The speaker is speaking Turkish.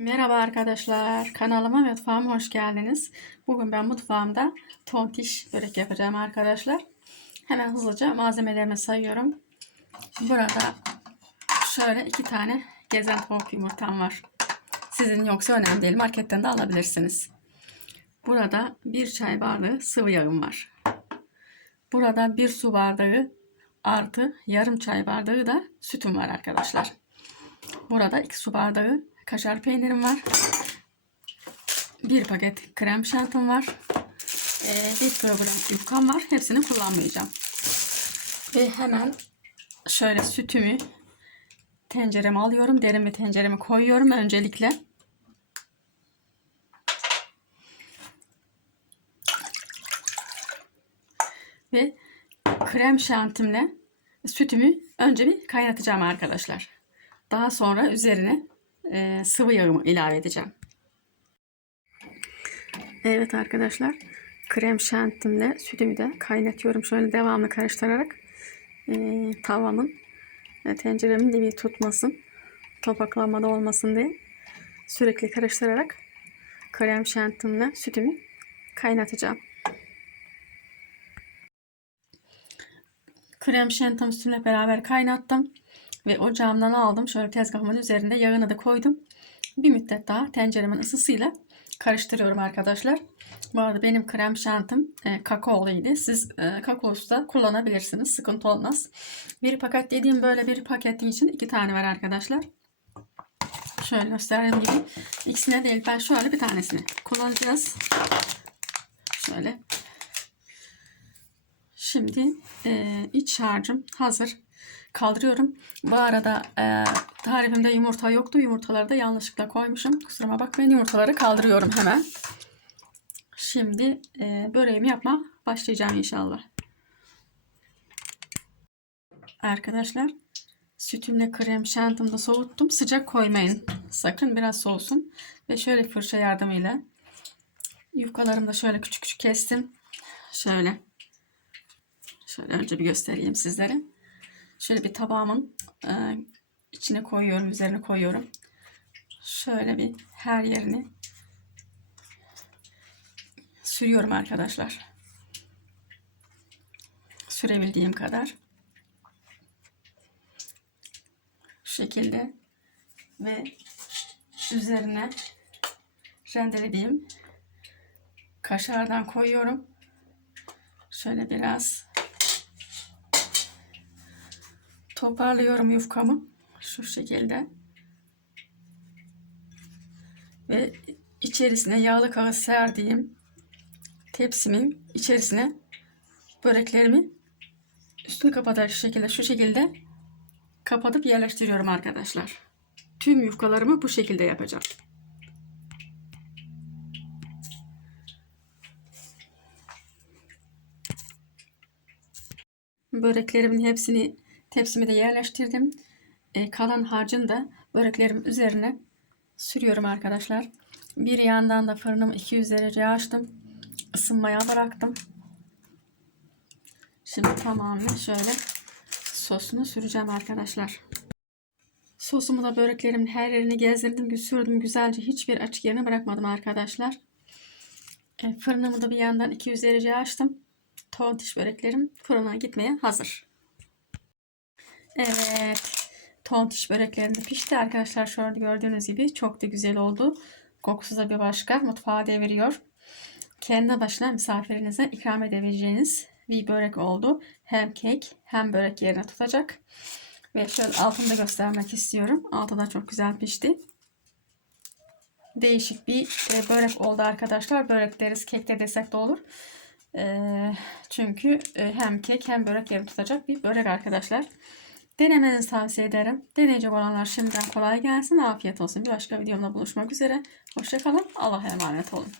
Merhaba arkadaşlar. Kanalıma mutfağıma hoş geldiniz. Bugün ben mutfağımda tontiş börek yapacağım arkadaşlar. Hemen hızlıca malzemelerimi sayıyorum. Burada şöyle iki tane gezen tavuk yumurtam var. Sizin yoksa önemli değil. Marketten de alabilirsiniz. Burada bir çay bardağı sıvı yağım var. Burada bir su bardağı artı yarım çay bardağı da sütüm var arkadaşlar. Burada iki su bardağı kaşar peynirim var. Bir paket krem şantım var. Ee, bir kilogram yufkam var. Hepsini kullanmayacağım. Ve hemen şöyle sütümü tencereme alıyorum. Derin bir tencereme koyuyorum öncelikle. Ve krem şantimle sütümü önce bir kaynatacağım arkadaşlar. Daha sonra üzerine e, sıvı yağımı ilave edeceğim. Evet arkadaşlar krem şantimle sütümü de kaynatıyorum. Şöyle devamlı karıştırarak e, tavamın e, tenceremin dibi tutmasın. Topaklanmada olmasın diye sürekli karıştırarak krem şantimle sütümü kaynatacağım. Krem şantim sütümle beraber kaynattım. Ve ocağımdan aldım. Şöyle tezgahımın üzerinde yağını da koydum. Bir müddet daha tenceremin ısısıyla karıştırıyorum arkadaşlar. Bu arada benim krem şantim e, kakaoluydu. Siz e, kakaosu da kullanabilirsiniz. Sıkıntı olmaz. Bir paket dediğim böyle bir paket için iki tane var arkadaşlar. Şöyle gösterdiğim gibi. İkisine değil ben şöyle bir tanesini kullanacağız. Şöyle. Şimdi e, iç harcım hazır kaldırıyorum. Bu arada e, tarifimde yumurta yoktu. Yumurtaları da yanlışlıkla koymuşum. Kusuruma bakmayın. Yumurtaları kaldırıyorum hemen. Şimdi e, böreğimi yapma başlayacağım inşallah. Arkadaşlar sütümle krem şantımda soğuttum. Sıcak koymayın. Sakın biraz soğusun. Ve şöyle fırça yardımıyla yufkalarımı da şöyle küçük küçük kestim. Şöyle. Şöyle önce bir göstereyim sizlere. Şöyle bir tabağımın e, içine koyuyorum, üzerine koyuyorum. Şöyle bir her yerini sürüyorum arkadaşlar. Sürebildiğim kadar. Şu şekilde ve üzerine rendelediğim kaşardan koyuyorum. Şöyle biraz toparlıyorum yufkamı şu şekilde ve içerisine yağlı kağıt serdiğim tepsimin içerisine böreklerimi üstünü kapatarak şu şekilde şu şekilde kapatıp yerleştiriyorum arkadaşlar. Tüm yufkalarımı bu şekilde yapacağım. Böreklerimin hepsini Tepsimi de yerleştirdim. E, kalan harcını da böreklerim üzerine sürüyorum arkadaşlar. Bir yandan da fırınımı 200 derece açtım. Isınmaya bıraktım. Şimdi tamamen şöyle sosunu süreceğim arkadaşlar. Sosumu da böreklerimin her yerini gezdirdim, sürdüm güzelce. Hiçbir açık yerini bırakmadım arkadaşlar. E, fırınımı da bir yandan 200 derece açtım. Tontiş böreklerim fırına gitmeye hazır. Evet. Tontiş böreklerim de pişti arkadaşlar. Şöyle gördüğünüz gibi çok da güzel oldu. Kokusu da bir başka. Mutfağa deviriyor. Kendi başına misafirinize ikram edebileceğiniz bir börek oldu. Hem kek hem börek yerine tutacak. Ve şöyle altını da göstermek istiyorum. Altı da çok güzel pişti. Değişik bir e, börek oldu arkadaşlar. Börek deriz, kek de desek de olur. E, çünkü e, hem kek hem börek yerini tutacak bir börek arkadaşlar. Denemenizi tavsiye ederim. Deneyecek olanlar şimdiden kolay gelsin. Afiyet olsun. Bir başka videomda buluşmak üzere. Hoşçakalın. Allah'a emanet olun.